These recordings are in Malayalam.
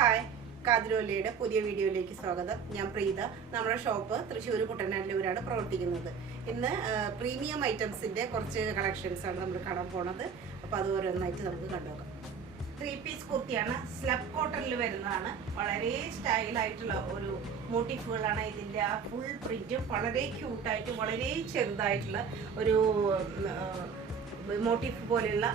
ഹായ്, കാതിരോലിയുടെ പുതിയ വീഡിയോയിലേക്ക് സ്വാഗതം. ഞാൻ പ്രീത. നമ്മുടെ ഷോപ്പ് തൃശ്ശൂർ കുട്ടനാട്ടിലൂരാണ് പ്രവർത്തിക്കുന്നത്. ഇന്ന് പ്രീമിയം ഐറ്റംസിൻ്റെ കുറച്ച് കളക്ഷൻസാണ് നമ്മൾ കാണാൻ പോണത്. അപ്പോൾ അത് ഓരോന്നായിട്ട് നമുക്ക് കണ്ടുനോക്കാം. 3 പീസ് കുർത്തിയാണ്, സ്ലബ് കോട്ടണിൽ വരുന്നതാണ്. വളരെ സ്റ്റൈലായിട്ടുള്ള ഒരു മോട്ടീഫുകളാണ് ഇതിൻ്റെ. ആ ഫുൾ പ്രിൻറ്റും വളരെ ക്യൂട്ടായിട്ട് വളരെ ചെറുതായിട്ടുള്ള ഒരു മോട്ടീഫ് പോലെയുള്ള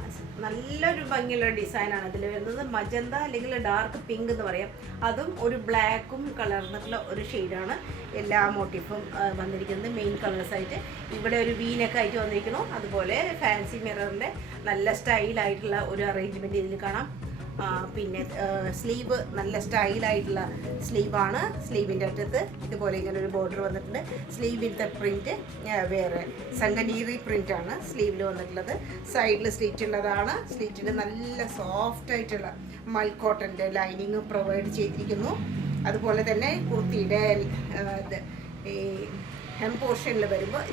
നല്ലൊരു ഭംഗിയുള്ള ഡിസൈനാണ് ഇതിൽ വരുന്നത്. മജന്ത അല്ലെങ്കിൽ ഡാർക്ക് പിങ്ക് എന്ന് പറയാം. അതും ഒരു ബ്ലാക്കും കളർന്നിട്ടുള്ള ഒരു ഷെയ്ഡാണ് എല്ലാ മോട്ടീഫും വന്നിരിക്കുന്നത്. മെയിൻ കളേഴ്സായിട്ട് ഇവിടെ ഒരു വീനൊക്കെ ആയിട്ട് വന്നിരിക്കുന്നു. അതുപോലെ ഫാൻസി മിററിൻ്റെ നല്ല സ്റ്റൈലായിട്ടുള്ള ഒരു അറേഞ്ച്മെൻറ്റ് ഇതിൽ കാണാം. പിന്നെ സ്ലീവ് നല്ല സ്റ്റൈലായിട്ടുള്ള സ്ലീവാണ്. സ്ലീവിൻ്റെ അറ്റത്ത് ഇതുപോലെ ഇങ്ങനെ ഒരു ബോർഡർ വന്നിട്ടുണ്ട്. സ്ലീവിൻ്റെ പ്രിൻറ്റ് വേറെ സംഗനീറി പ്രിൻ്റാണ് സ്ലീവിൽ വന്നിട്ടുള്ളത്. സൈഡിൽ സ്ലിറ്റ് ഉള്ളതാണ്. സ്ലിറ്റിൽ നല്ല സോഫ്റ്റായിട്ടുള്ള മൽക്കോട്ടൻ്റെ ലൈനിങ് പ്രൊവൈഡ് ചെയ്തിരിക്കുന്നു. അതുപോലെ തന്നെ കുർത്തിയുടെ ഈ ഹെം പോർഷനിൽ വരുമ്പോൾ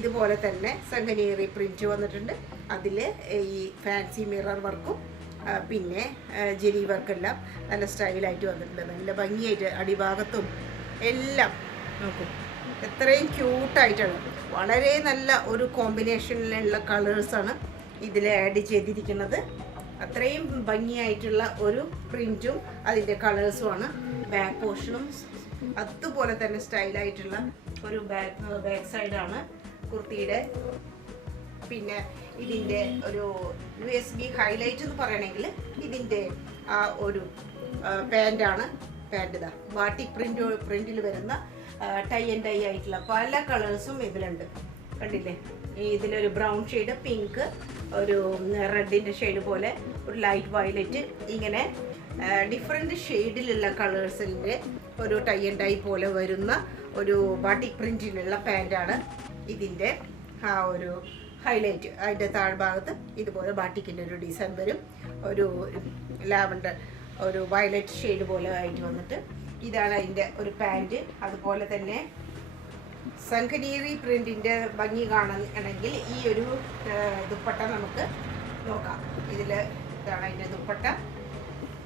ഇതുപോലെ തന്നെ സംഗനീറി പ്രിൻറ്റ് വന്നിട്ടുണ്ട്. അതിൽ ഈ ഫാൻസി മിറർ വർക്കും പിന്നെ ജെരി വർക്കെല്ലാം നല്ല സ്റ്റൈലായിട്ട് വന്നിട്ടുണ്ട്. നല്ല ഭംഗിയായിട്ട് അടിഭാഗത്തും എല്ലാം നോക്കും, എത്രയും ക്യൂട്ടായിട്ടാണ്. വളരെ നല്ല ഒരു കോമ്പിനേഷനിലുള്ള കളേഴ്സാണ് ഇതിൽ ആഡ് ചെയ്തിരിക്കുന്നത്. അത്രയും ഭംഗിയായിട്ടുള്ള ഒരു പ്രിൻറ്റും അതിൻ്റെ കളേഴ്സുമാണ്. ബാക്ക് പോർഷനും അതുപോലെ തന്നെ സ്റ്റൈലായിട്ടുള്ള ഒരു ബാക്ക് സൈഡാണ് കുർത്തിയുടെ. പിന്നെ ഇതിൻ്റെ ഒരു USB ഹൈലൈറ്റ് എന്ന് പറയണമെങ്കിൽ ഇതിൻ്റെ ആ ഒരു പാൻറ്റാണ്. പാൻറ്റ് ഇതാ ബാട്ടിക് പ്രിൻറ്റിൽ വരുന്ന ടൈ ആൻഡ് ഡൈ ആയിട്ടുള്ള പല കളേഴ്സും ഇതിലുണ്ട്. കണ്ടില്ലേ? ഇതിലൊരു ബ്രൗൺ ഷെയ്ഡ്, പിങ്ക്, ഒരു റെഡിൻ്റെ ഷെയ്ഡ് പോലെ, ഒരു ലൈറ്റ് വയലറ്റ്, ഇങ്ങനെ ഡിഫറെൻറ്റ് ഷെയ്ഡിലുള്ള കളേഴ്സിൻ്റെ ഒരു ടൈ ആൻഡ് ഡൈ പോലെ വരുന്ന ഒരു ബാട്ടിക് പ്രിൻറ്റിലുള്ള പാൻറ്റാണ് ഇതിൻ്റെ ആ ഒരു ഹൈലൈറ്റ്. അതിൻ്റെ താഴ്ഭാഗത്ത് ഇതുപോലെ ബാട്ടിക്കിൻ്റെ ഒരു ഡിസൈൻ വരും. ഒരു ലാവൻഡർ, ഒരു വയലറ്റ് ഷെയ്ഡ് പോലെ ആയിട്ട് വന്നിട്ട് ഇതാണ് അതിൻ്റെ ഒരു പാൻറ്റ്. അതുപോലെ തന്നെ സംഗനീറി പ്രിൻറ്റിൻ്റെ ഭംഗി കാണണമെങ്കിൽ ഈ ഒരു ദുപ്പട്ട നമുക്ക് നോക്കാം. ഇതാണ് അതിൻ്റെ ദുപ്പട്ട.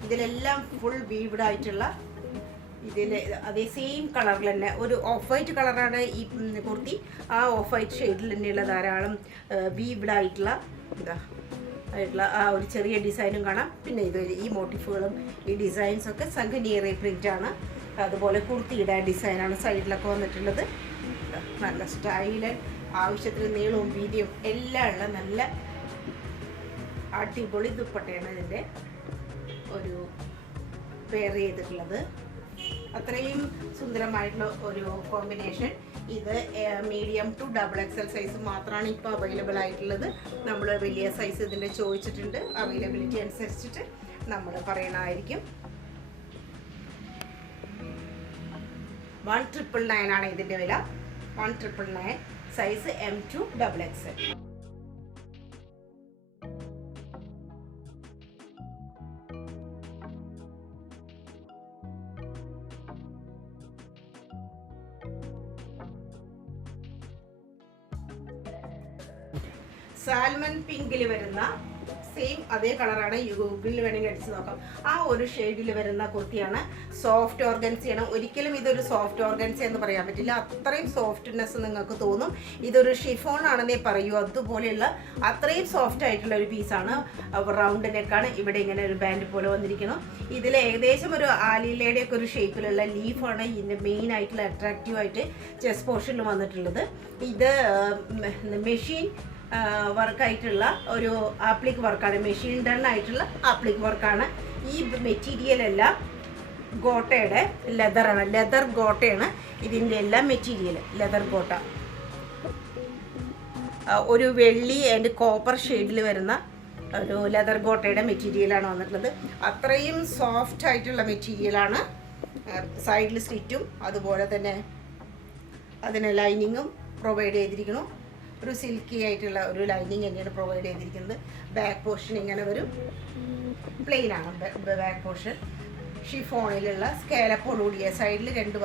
ഇതിലെല്ലാം ഫുൾ വീവ്ഡ് ആയിട്ടുള്ള, ഇതിൽ അതേ സെയിം കളറിൽ തന്നെ ഒരു ഓഫ് വൈറ്റ് കളറാണ് ഈ കുർത്തി. ആ ഓഫ് വൈറ്റ് ഷെയ്ഡിൽ തന്നെയുള്ള ധാരാളം വീവ്ഡ് ആയിട്ടുള്ള ആ ഒരു ചെറിയ ഡിസൈനും കാണാം. പിന്നെ ഈ മോട്ടീഫുകളും ഈ ഡിസൈൻസൊക്കെ സംഗനീറി പ്രിൻ്റാണ്. അതുപോലെ കുർത്തിയുടെ ഡിസൈനാണ് സൈഡിലൊക്കെ വന്നിട്ടുള്ളത്. നല്ല സ്റ്റൈല്, ആവശ്യത്തിന് നീളവും വീതിയും എല്ലാം ഉള്ള നല്ല അടിപൊളി ദുപ്പട്ടയാണ് ഇതിൻ്റെ ഒരു പെയർ ചെയ്തിട്ടുള്ളത്. അത്രയും സുന്ദരമായിട്ടുള്ള ഒരു കോമ്പിനേഷൻ. ഇത് മീഡിയം ടു XXL സൈസ് മാത്രമാണ് ഇപ്പോൾ അവൈലബിൾ ആയിട്ടുള്ളത്. നമ്മൾ വലിയ സൈസ് ഇതിൻ്റെ ചോദിച്ചിട്ടുണ്ട്. അവൈലബിലിറ്റി അനുസരിച്ചിട്ട് നമ്മൾ പറയണമായിരിക്കും. 1,999 ആണ് ഇതിൻ്റെ വില. 1,999, size M to XXL. Salmon പിങ്കിൽ വരുന്ന സെയിം അതേ കളറാണ്. ഗൂഗിളിൽ വേണമെങ്കിൽ അടിച്ച് നോക്കാം. ആ ഒരു ഷെയ്ഡിൽ വരുന്ന കുർത്തിയാണ്. സോഫ്റ്റ് ഓർഗൻസിയാണ്. ഒരിക്കലും ഇതൊരു സോഫ്റ്റ് ഓർഗൻസി എന്ന് പറയാൻ പറ്റില്ല. അത്രയും സോഫ്റ്റ്നെസ് നിങ്ങൾക്ക് തോന്നും. ഇതൊരു ഷിഫോൺ ആണെന്നേ പറയൂ. അതുപോലെയുള്ള അത്രയും സോഫ്റ്റ് ആയിട്ടുള്ള ഒരു പീസാണ്. റൗണ്ട് നെക്കാണ്. ഇവിടെ ഇങ്ങനെ ഒരു ബാൻഡ് പോലെ വന്നിരിക്കുന്നു. ഇതിൽ ഏകദേശം ഒരു ആലിലയുടെ ഒക്കെ ഒരു ഷേപ്പിലുള്ള ലീഫാണ് ഇതിൻ്റെ മെയിൻ ആയിട്ടുള്ള അട്രാക്റ്റീവായിട്ട് ചെസ്റ്റ് പോർഷനിൽ വന്നിട്ടുള്ളത്. ഇത് മെഷീൻ വർക്കായിട്ടുള്ള ഒരു ആപ്ലിക് വർക്കാണ്. മെഷീൻ ഡൺ ആയിട്ടുള്ള ആപ്ലിക് വർക്കാണ്. ഈ മെറ്റീരിയൽ എല്ലാം ഗോട്ടയുടെ ലെതറാണ്. ലെതർ ഗോട്ടയാണ് ഇതിൻ്റെ എല്ലാം മെറ്റീരിയൽ. ലെതർ ഗോട്ട ഒരു വെള്ളി ആൻഡ് കോപ്പർ ഷെയ്ഡിൽ വരുന്ന ഒരു ലെതർ ഗോട്ടയുടെ മെറ്റീരിയലാണ് വന്നിട്ടുള്ളത്. അത്രയും സോഫ്റ്റ് ആയിട്ടുള്ള മെറ്റീരിയലാണ്. സൈഡിൽ സ്റ്റിറ്റും അതുപോലെ തന്നെ അതിന് ലൈനിങ്ങും പ്രൊവൈഡ് ചെയ്തിരിക്കുന്നു. ഒരു സിൽക്കി ആയിട്ടുള്ള ഒരു ലൈനിങ് തന്നെയാണ് പ്രൊവൈഡ് ചെയ്തിരിക്കുന്നത്. ബാക്ക് പോർഷൻ ഇങ്ങനെ വരും. പ്ലെയിൻ ആണ് ബാക്ക് പോർഷൻ. ഷിഫോണിലുള്ള സ്കാലപ്പോട് കൂടിയ സൈഡിൽ രണ്ട്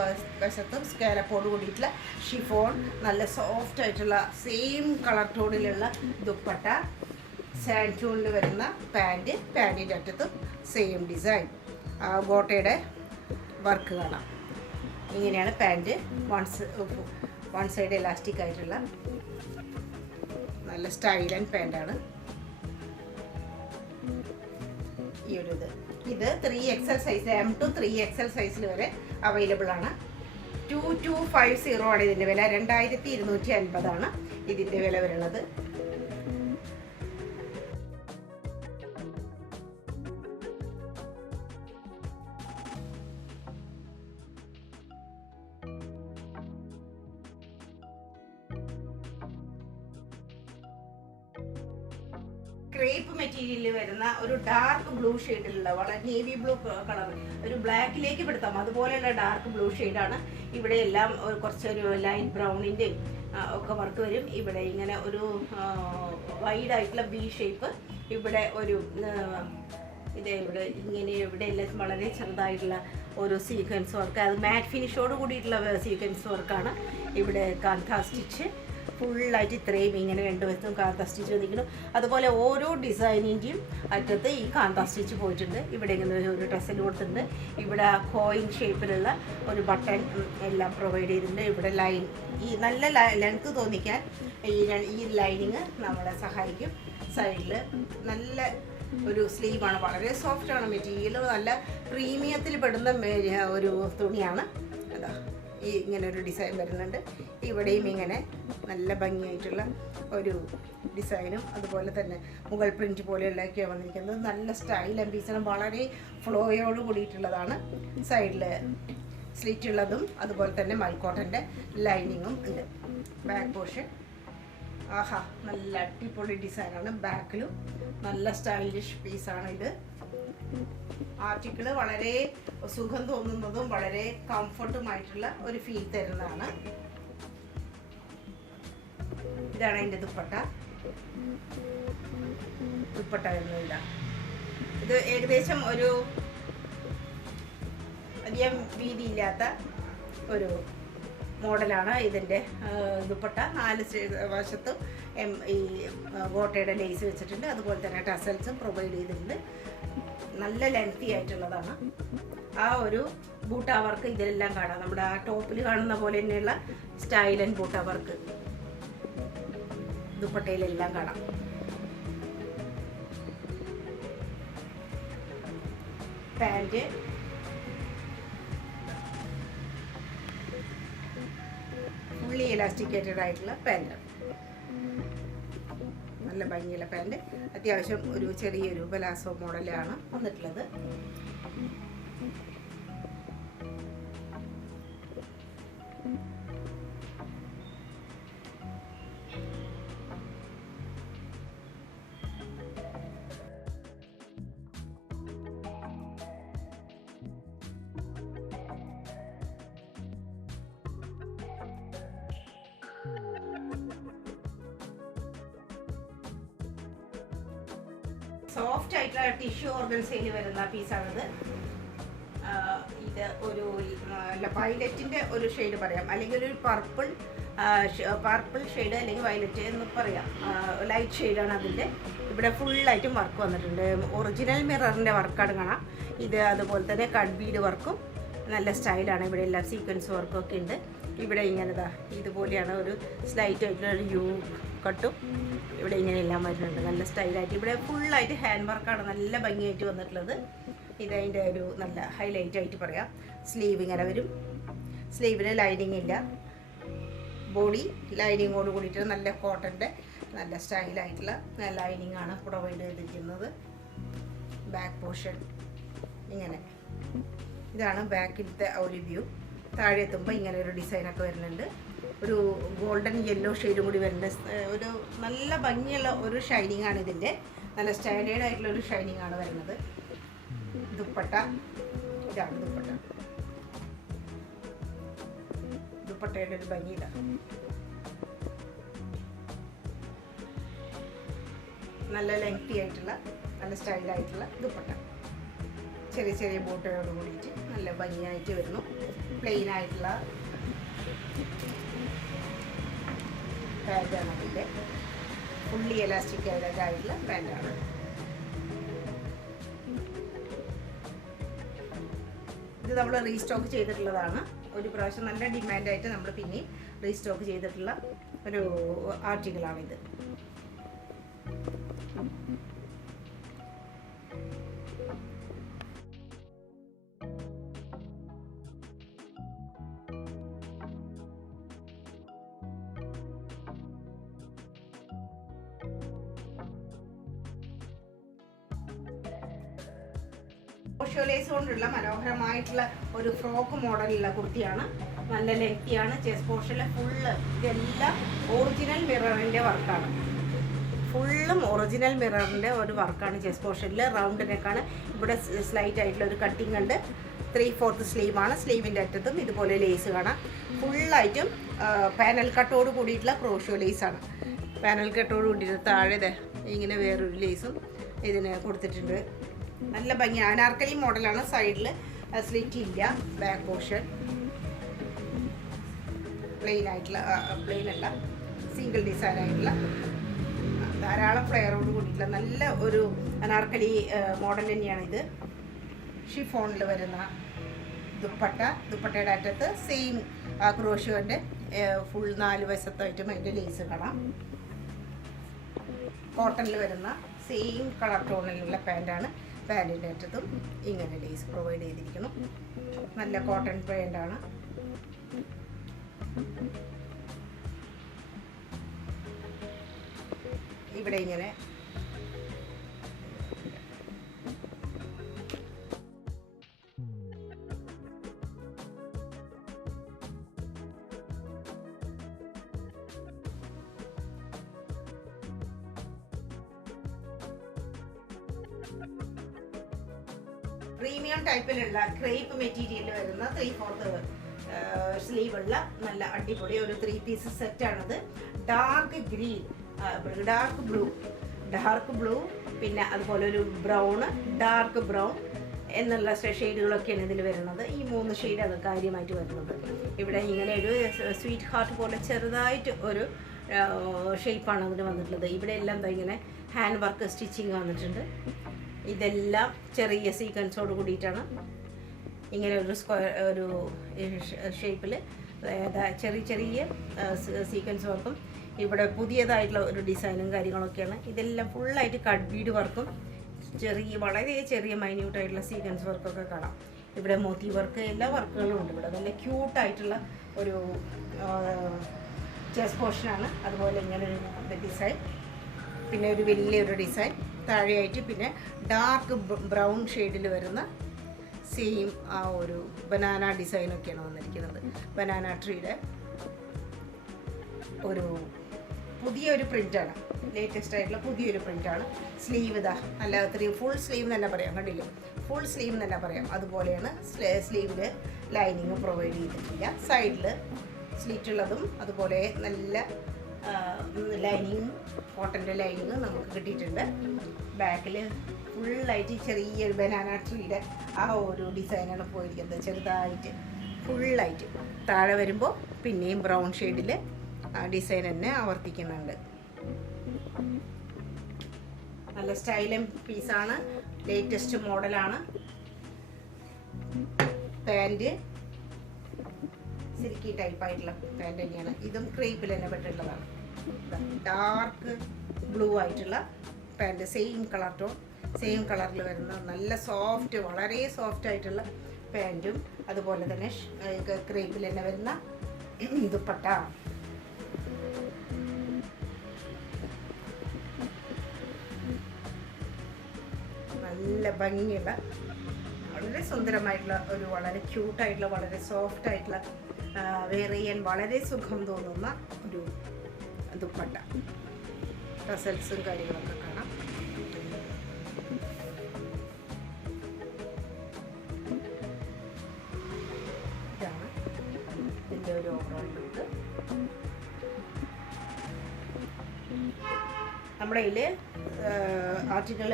വശത്തും സ്കാലപ്പോട് കൂടിയിട്ടുള്ള ഷിഫോൺ, നല്ല സോഫ്റ്റ് ആയിട്ടുള്ള സെയിം കളർ ടോണിലുള്ള ദുപ്പട്ട, സാൻഡ് ടൂണിൽ വരുന്ന പാൻറ്, പാൻറ്റിൻ്റെ അറ്റത്തും സെയിം ഡിസൈൻ. ഗോട്ടയുടെ വർക്ക് കാണാം. ഇങ്ങനെയാണ് പാൻറ്റ്. വൺ സൈഡ് എലാസ്റ്റിക് ആയിട്ടുള്ള നല്ല സ്റ്റൈൽ ആൻഡ് പാൻറ്റാണ് ഈ ഒരു ഇത് 3XL size, M to 3XL സൈസിൽ വരെ അവൈലബിൾ ആണ്. 2250 ആണ് ഇതിൻ്റെ വില. 2250 ആണ് ഇതിൻ്റെ വില വരുന്നത്. ക്രേപ്പ് മെറ്റീരിയലിൽ വരുന്ന ഒരു ഡാർക്ക് ബ്ലൂ ഷെയ്ഡിലുള്ള വളരെ നേവി ബ്ലൂ കളർ, ഒരു ബ്ലാക്കിലേക്ക് പെടുത്താം അതുപോലെയുള്ള ഡാർക്ക് ബ്ലൂ ഷെയ്ഡാണ്. ഇവിടെ എല്ലാം കുറച്ചൊരു ലൈറ്റ് ബ്രൗണിൻ്റെയും ഒക്കെ വർക്ക് വരും. ഇവിടെ ഇങ്ങനെ ഒരു വൈഡായിട്ടുള്ള ബി ഷേപ്പ്, ഇവിടെ ഒരു ഇവിടെ ഇങ്ങനെ ഇവിടെ എല്ലാം വളരെ ചെറുതായിട്ടുള്ള ഒരു സീക്വൻസ് വർക്ക്, അത് മാറ്റ് ഫിനിഷോട് കൂടിയിട്ടുള്ള സീക്വൻസ് വർക്കാണ്. ഇവിടെ കാന്ത സ്റ്റിച്ച് ഫുള്ളായിട്ട് ഇത്രയും ഇങ്ങനെ രണ്ട് വശത്തും കാന്ത സ്റ്റിച്ച് വന്നിരിക്കുന്നു. അതുപോലെ ഓരോ ഡിസൈനിൻ്റെയും അറ്റത്ത് ഈ കാന്ത സ്റ്റിച്ച് പോയിട്ടുണ്ട്. ഇവിടെ ഇങ്ങനെ ഒരു ടെസൽ കൊടുത്തിട്ടുണ്ട്. ഇവിടെ കോയിൻ ഷേപ്പിലുള്ള ഒരു ബട്ടൺ എല്ലാം പ്രൊവൈഡ് ചെയ്തിട്ടുണ്ട്. ഇവിടെ ലൈൻ, ഈ നല്ല ലെങ്ത് തോന്നിക്കാൻ ഈ ലൈനിങ് നമ്മളെ സഹായിക്കും. സൈഡിൽ നല്ല ഒരു സ്ലീവാണ്, വളരെ സോഫ്റ്റാണ് മെറ്റീരിയൽ, നല്ല പ്രീമിയത്തിൽ പെടുന്ന ഒരു തുണിയാണ്. അതാ ഈ ഇങ്ങനെ ഒരു ഡിസൈൻ വരുന്നുണ്ട്. ഇവിടെയും ഇങ്ങനെ നല്ല ഭംഗിയായിട്ടുള്ള ഒരു ഡിസൈനും അതുപോലെ തന്നെ മുകൾ പ്രിൻറ്റ് പോലെയുള്ളതൊക്കെയാണ് വന്നിരിക്കുന്നത്. നല്ല സ്റ്റൈൽ ആൻഡ് പീസാണ്, വളരെ ഫ്ലോയോട് കൂടിയിട്ടുള്ളതാണ്. സൈഡിൽ സ്ലിറ്റ് ഉള്ളതും അതുപോലെ തന്നെ മൽക്കോട്ടൻ്റെ ലൈനിങ്ങും ഉണ്ട്. ബാക്ക് പോർഷൻ ആഹാ നല്ല അടിപൊളി ഡിസൈനാണ്. ബാക്കിലും നല്ല സ്റ്റൈലിഷ് പീസാണ് ഇത്. ആർട്ടിക്കിള് വളരെ സുഖം തോന്നുന്നതും വളരെ കംഫർട്ടുമായിട്ടുള്ള ഒരു ഫീൽ തരുന്നതാണ്. ഇതാണ് അതിൻ്റെ ദുപ്പട്ട വരുന്നത്. ഇത് ഏകദേശം ഒരു അധികം വീതിയില്ലാത്ത ഒരു മോഡലാണ് ഇതിൻ്റെ ദുപ്പട്ട. 4 വശത്തും ഈ ഗോട്ടയുടെ ലേസ് വെച്ചിട്ടുണ്ട്. അതുപോലെ തന്നെ ടസൽസും പ്രൊവൈഡ് ചെയ്തിട്ടുണ്ട്. നല്ല ലെങ്തി ആയിട്ടുള്ളതാണ്. ആ ഒരു ബൂട്ട വർക്ക് ഇതിലെല്ലാം കാണാം. നമ്മുടെ ആ ടോപ്പിൽ കാണുന്ന പോലെ തന്നെയുള്ള സ്റ്റൈൽ ആൻഡ് ബൂട്ട വർക്ക് ദുപ്പട്ടയിലെല്ലാം കാണാം. പാൻറ് ഫുള്ളി എലാസ്റ്റിക്കേറ്റഡ് ആയിട്ടുള്ള പാൻറ്, നല്ല ഭംഗിയുള്ള പാൻറ്. അത്യാവശ്യം ഒരു ചെറിയൊരു പലാസോ മോഡലാണ് വന്നിട്ടുള്ളത്. സോഫ്റ്റ് ആയിട്ടുള്ള ടിഷ്യൂ ഓർഗൻസയിൽ വരുന്ന പീസാണിത്. ഇത് ഒരു വയലറ്റിൻ്റെ ഒരു ഷെയ്ഡ് പറയാം, അല്ലെങ്കിൽ ഒരു പർപ്പിൾ ഷെയ്ഡ് അല്ലെങ്കിൽ വയലറ്റ് എന്ന് പറയാം. ലൈറ്റ് ഷെയ്ഡാണ് അതിൻ്റെ. ഇവിടെ ഫുള്ളായിട്ടും വർക്ക് വന്നിട്ടുണ്ട്. ഒറിജിനൽ മിററിൻ്റെ വർക്കാണ് കാണാം. ഇത് അതുപോലെ തന്നെ കട്ട് ബീഡ് വർക്കും നല്ല സ്റ്റൈലാണ്. ഇവിടെ എല്ലാം സീക്വൻസ് വർക്കും ഒക്കെ ഉണ്ട്. ഇവിടെ ഇങ്ങനെതാ ഇതുപോലെയാണ് ഒരു സ്ലൈറ്റ് ആയിട്ടുള്ള ഒരു യു കട്ടും ഇവിടെ ഇങ്ങനെ എല്ലാം വരുന്നുണ്ട്. നല്ല സ്റ്റൈലായിട്ട് ഇവിടെ ഫുള്ളായിട്ട് ഹാൻഡ് വർക്കാണ് നല്ല ഭംഗിയായിട്ട് വന്നിട്ടുള്ളത്. ഇതതിൻ്റെ ഒരു നല്ല ഹൈലൈറ്റ് ആയിട്ട് പറയാം. സ്ലീവ് ഇങ്ങനെ വരും. സ്ലീവിന് ലൈനിങ് ഇല്ല, ബോഡി ലൈനിങ്ങോട് കൂടിയിട്ട് നല്ല കോട്ടൻ്റെ നല്ല സ്റ്റൈലായിട്ടുള്ള ലൈനിങ് ആണ് പ്രൊവൈഡ് ചെയ്തിരിക്കുന്നത്. ബാക്ക് പോർഷൻ ഇങ്ങനെ, ഇതാണ് ബാക്കിലത്തെ ഒരു വ്യൂ. താഴെ എത്തുമ്പോൾ ഇങ്ങനെ ഒരു ഡിസൈനൊക്കെ വരുന്നുണ്ട്. ഒരു ഗോൾഡൻ യെല്ലോ ഷെയ്ഡും കൂടി വരുന്നുണ്ട്. ഒരു നല്ല ഭംഗിയുള്ള ഒരു ഷൈനിങ് ആണ് ഇതിൻ്റെ. നല്ല സ്റ്റാൻഡേർഡ് ആയിട്ടുള്ള ഒരു ഷൈനിങ് ആണ് വരുന്നത്. ദുപ്പട്ട ഇതാണ് ദുപ്പട്ട. ദുപ്പട്ടയുടെ ഒരു ഭംഗി ഇതാണ്. നല്ല ലെങ്തി ആയിട്ടുള്ള നല്ല സ്റ്റൈലായിട്ടുള്ള ദുപ്പട്ട. ചെറിയ ചെറിയ ബോട്ടയോട് കൂടിയിട്ട് നല്ല ഭംഗിയായിട്ട് വരുന്നു. പ്ലെയിൻ ആയിട്ടുള്ള പാൻറ്റാണ് അതിൻ്റെ. ഫുള്ളി എലാസ്റ്റിക് ആയിട്ടുള്ള പാൻറ്റാണ്. നമ്മൾ റീസ്റ്റോക്ക് ചെയ്തിട്ടുള്ളതാണ്. ഒരു പ്രാവശ്യം നല്ല ഡിമാൻഡായിട്ട് നമ്മൾ പിന്നെയും റീസ്റ്റോക്ക് ചെയ്തിട്ടുള്ള ഒരു ആർട്ടിക്കിളാണിത്. ലേസ് കൊണ്ടുള്ള മനോഹരമായിട്ടുള്ള ഒരു ഫ്രോക്ക് മോഡലുള്ള കുർത്തിയാണ്. നല്ല ലെങ്തിയാണ്. ചെസ്റ്റ് പോർഷനിലെ ഫുള്ള് ഇതെല്ലാം ഒറിജിനൽ മിററിൻ്റെ വർക്കാണ്. ഫുള്ളും ഒറിജിനൽ മിററിൻ്റെ ഒരു വർക്കാണ്. ചെസ്റ്റ് പോർഷനിൽ റൗണ്ട് നെക്കാണ്. ഇവിടെ സ്ലൈറ്റ് ആയിട്ടുള്ള ഒരു കട്ടിങ് ഉണ്ട്. 3/4 സ്ലീവാണ്. സ്ലീവിൻ്റെ അറ്റത്തും ഇതുപോലെ ലേസ് കാണാം. ഫുള്ളായിട്ടും പാനൽ കട്ടോട് കൂടിയിട്ടുള്ള ക്രോഷ്യോ ലേസാണ്. പാനൽ കട്ടോട് കൂടിയിട്ട് താഴെ ഇങ്ങനെ വേറൊരു ലേസും ഇതിന് കൊടുത്തിട്ടുണ്ട്. നല്ല ഭംഗി. അനാർക്കലി മോഡലാണ്. സൈഡിൽ സ്ലിറ്റ് ഇല്ല. ബാക്ക് പോർഷൻ പ്ലെയിൻ ആയിട്ടുള്ള, പ്ലെയിൻ അല്ല, സിംഗിൾ ഡിസൈൻ ആയിട്ടുള്ള ധാരാളം ഫ്ലെയറോട് കൂടിയിട്ടുള്ള നല്ല ഒരു അനാർക്കലി മോഡൽ തന്നെയാണ് ഇത്. ഷിഫോണിൽ വരുന്ന ദുപ്പട്ടയുടെ അറ്റത്ത് സെയിം ക്രോഷ്യോൻ്റെ ഫുൾ 4 വശത്തായിട്ടും അതിൻ്റെ ലേസ് കാണാം. കോട്ടണിൽ വരുന്ന സെയിം കളർ ടോണിലുള്ള പാൻറ്റാണ്. പാൻറ്റിൻ്റെ അറ്റത്തും ഇങ്ങനെ ലേസ് പ്രൊവൈഡ് ചെയ്തിരിക്കുന്നു. നല്ല കോട്ടൺ പാൻറ്റാണ്. ഇവിടെ ഇങ്ങനെ പ്രീമിയം ടൈപ്പിലുള്ള ക്രേപ്പ് മെറ്റീരിയൽ വരുന്ന 3/4 സ്ലീവുള്ള നല്ല അടിപൊളി ഒരു 3 പീസ് സെറ്റാണിത്. ഡാർക്ക് ഗ്രീൻ, ഡാർക്ക് ബ്ലൂ, പിന്നെ അതുപോലെ ഒരു ബ്രൗണ്, ഡാർക്ക് ബ്രൗൺ എന്നുള്ള ഷെയ്ഡുകളൊക്കെയാണ് ഇതിൽ വരുന്നത്. ഈ 3 ഷെയ്ഡാണ് കാര്യമായിട്ട് വരുന്നത്. ഇവിടെ ഇങ്ങനെ ഒരു സ്വീറ്റ് ഹാർട്ട് പോലെ ചെറുതായിട്ട് ഒരു ഷേപ്പാണ് അതിന് വന്നിട്ടുള്ളത്. ഇവിടെ എല്ലാം ഇങ്ങനെ ഹാൻഡ് വർക്ക് സ്റ്റിച്ചിങ് വന്നിട്ടുണ്ട്. ഇതെല്ലാം ചെറിയ സീക്വൻസോട് കൂടിയിട്ടാണ് ഇങ്ങനെ ഒരു ഒരു ഷേപ്പിൽ ചെറിയ സീക്വൻസ് വർക്കും ഇവിടെ പുതിയതായിട്ടുള്ള ഒരു ഡിസൈനും കാര്യങ്ങളൊക്കെയാണ്. ഇതെല്ലാം ഫുള്ളായിട്ട് കട്ട് ബീഡ് വർക്കും വളരെ ചെറിയ മൈന്യൂട്ടായിട്ടുള്ള സീക്വൻസ് വർക്കൊക്കെ കാണാം. ഇവിടെ മോത്തി വർക്ക്, എല്ലാ വർക്കുകളും ഉണ്ട്. ഇവിടെ നല്ല ക്യൂട്ടായിട്ടുള്ള ഒരു ചെസ്റ്റ് പോർഷനാണ്. അതുപോലെ ഇങ്ങനെ ഒരു ഡിസൈൻ, പിന്നെ ഒരു വലിയൊരു ഡിസൈൻ താഴെയായിട്ട്, പിന്നെ ഡാർക്ക് ബ്രൗൺ ഷെയ്ഡിൽ വരുന്ന സെയിം ആ ഒരു ബനാന ഡിസൈനൊക്കെയാണ് വന്നിരിക്കുന്നത്. ബനാന ട്രീയുടെ ഒരു പുതിയൊരു പ്രിൻ്റാണ്. ലേറ്റസ്റ്റ് ആയിട്ടുള്ള പുതിയൊരു പ്രിൻ്റാണ്. സ്ലീവ് നല്ല ഫുൾ സ്ലീവ് തന്നെ പറയാം. കണ്ടില്ലേ, ഫുൾ സ്ലീവ് തന്നെ പറയാം. അതുപോലെയാണ് സ്ലീവിൽ ലൈനിങ് പ്രൊവൈഡ് ചെയ്തിട്ടില്ല. സൈഡിൽ സ്ലിറ്റ് ഉള്ളതും അതുപോലെ നല്ല ലൈനിങ്, കോട്ടൻ്റെ ലൈനിങ് നമുക്ക് കിട്ടിയിട്ടുണ്ട്. ബാക്കിൽ ഫുള്ളായിട്ട് ചെറിയൊരു ബനാന ട്രീയുടെ ആ ഒരു ഡിസൈനാണ് പോയിരിക്കുന്നത്. ചെറുതായിട്ട് ഫുള്ളായിട്ട് താഴെ വരുമ്പോൾ പിന്നെയും ബ്രൗൺ ഷെയ്ഡിൽ ആ ഡിസൈൻ തന്നെ ആവർത്തിക്കുന്നുണ്ട്. നല്ല സ്റ്റൈലൻ പീസാണ്. ലേറ്റസ്റ്റ് മോഡലാണ്. പാൻറ്റ് സിൽക്കി ടൈപ്പായിട്ടുള്ള പാൻറ്റ് തന്നെയാണ്. ഇതും ക്രേപ്പിൽ തന്നെ പെട്ടിട്ടുള്ളതാണ്. ഡാർക്ക് ബ്ലൂ ആയിട്ടുള്ള pant, same colour tone, same കളറിൽ വരുന്ന നല്ല സോഫ്റ്റ്, വളരെ സോഫ്റ്റ് ആയിട്ടുള്ള പാൻറ്റും അതുപോലെ തന്നെ ക്രേപ്പിൽ തന്നെ വരുന്ന ദുപ്പട്ട. നല്ല ഭംഗിയുള്ള, വളരെ സുന്ദരമായിട്ടുള്ള ഒരു വളരെ ക്യൂട്ടായിട്ടുള്ള, വളരെ സോഫ്റ്റ് ആയിട്ടുള്ള, വെയർ ചെയ്യാൻ വളരെ സുഖം തോന്നുന്ന ഒരു ദുപ്പട്ട. ടസൽസും കാര്യങ്ങളൊക്കെ കാണാം. ഇതാണ് ഇതിൻ്റെ ഒരു ഓവറോൾ ലുക്ക്. നമ്മുടെ കയ്യിൽ ആർട്ടിക്കിൾ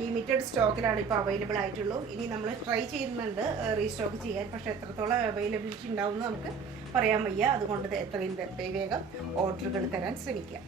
ലിമിറ്റഡ് സ്റ്റോക്കിലാണ് ഇപ്പോൾ അവൈലബിൾ ആയിട്ടുള്ളൂ. ഇനി നമ്മൾ ട്രൈ ചെയ്യുന്നുണ്ട് റീസ്റ്റോക്ക് ചെയ്യാൻ. പക്ഷേ എത്രത്തോളം അവൈലബിലിറ്റി ഉണ്ടാവുമെന്ന് നമുക്ക് പറയാൻ വയ്യ. അതുകൊണ്ട് എത്രയും വേഗം ഓർഡറുകൾ തരാൻ ശ്രമിക്കുക.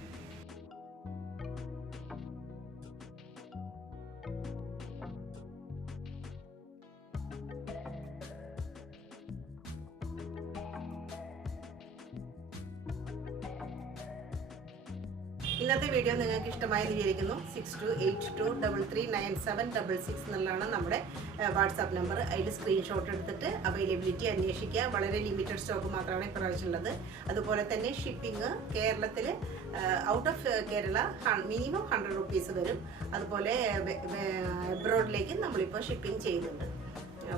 ഇന്നത്തെ വീഡിയോ നിങ്ങൾക്ക് ഇഷ്ടമായെന്ന് വിചാരിക്കുന്നു. 6282339766 എന്നുള്ളതാണ് നമ്മുടെ വാട്സാപ്പ് നമ്പർ. അതിൽ സ്ക്രീൻഷോട്ട് എടുത്തിട്ട് അവൈലബിലിറ്റി അന്വേഷിക്കുക. വളരെ ലിമിറ്റഡ് സ്റ്റോക്ക് മാത്രമാണ് ഇപ്രാവശ്യം ഉള്ളത്. അതുപോലെ തന്നെ ഷിപ്പിംഗ് കേരളത്തിൽ out of Kerala minimum 100 rupees വരും. അതുപോലെ എബ്രോഡിലേക്ക് നമ്മളിപ്പോൾ ഷിപ്പിംഗ് ചെയ്യുന്നുണ്ട്.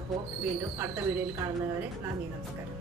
അപ്പോൾ വീണ്ടും അടുത്ത വീഡിയോയിൽ കാണുന്നവരെ നന്ദി, നമസ്കാരം.